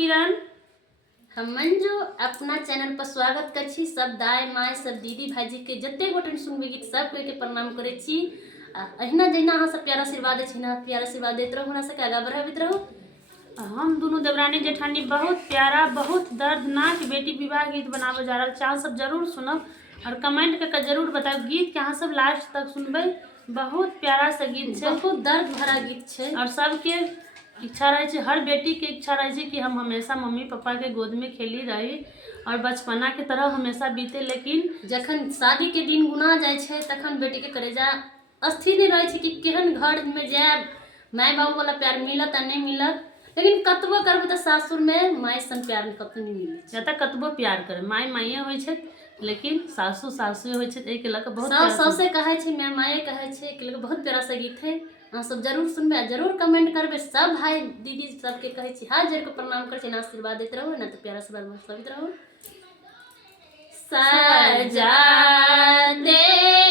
किरण। हम मंजू अपना चैनल पर स्वागत कर छी। सब दाई माय सब दीदी भाईजी के जते गोटे सुनबे गीत सब कोई के प्रणाम करे छी। अहिना जहिना अहाँ सब प्यार आशीर्वाद दे छी ना प्यार आशीर्वाद देते रहो, हमरा सबके आगा बढ़ाबैत रहो। हम दोनों देवरानी जेठानी बहुत प्यारा बहुत दर्दनाक बेटी विवाह गीत बनावे जा रहा है। सब जरूर सुनब और कमेंट करके जरूर बताओ गीत के अहाँ सब लास्ट तक सुनबे। बहुत प्यारा सा गीत है, बहुत दर्द भरा गीत है और सबके इच्छा रहे, हर बेटी के इच्छा रहे कि हम हमेशा मम्मी पापा के गोद में खेली रही और बचपना के तरह हमेशा बीते। लेकिन जखन शादी के दिन गुना जाए छे तखन बेटी के करेजा अस्थिर नहीं रहे कि केहन घर में जाए, माय बाबू वाला प्यार मिलत आ नहीं मिलत। लेकिन कतबो करबे तो सासुर में माय सन प्यार कतौ नहीं मिले। जतऽ कतबो प्यार करे माय माये होय छे, लेकिन सासू सासू होय छे। एक लक बहुत सास सासे कहे छे, मैं माये कहे छे। एक लक बहुत प्यारा सा गीत है, अहाँ सब जरूर सुनबे, जरूर कमेंट करबे। सब भाई दीदी सबके कहे छी हाथ जोड़ के प्रणाम करे छी, आशीर्वाद देते रहो ना तो प्यारा से बात रहो। सजा दे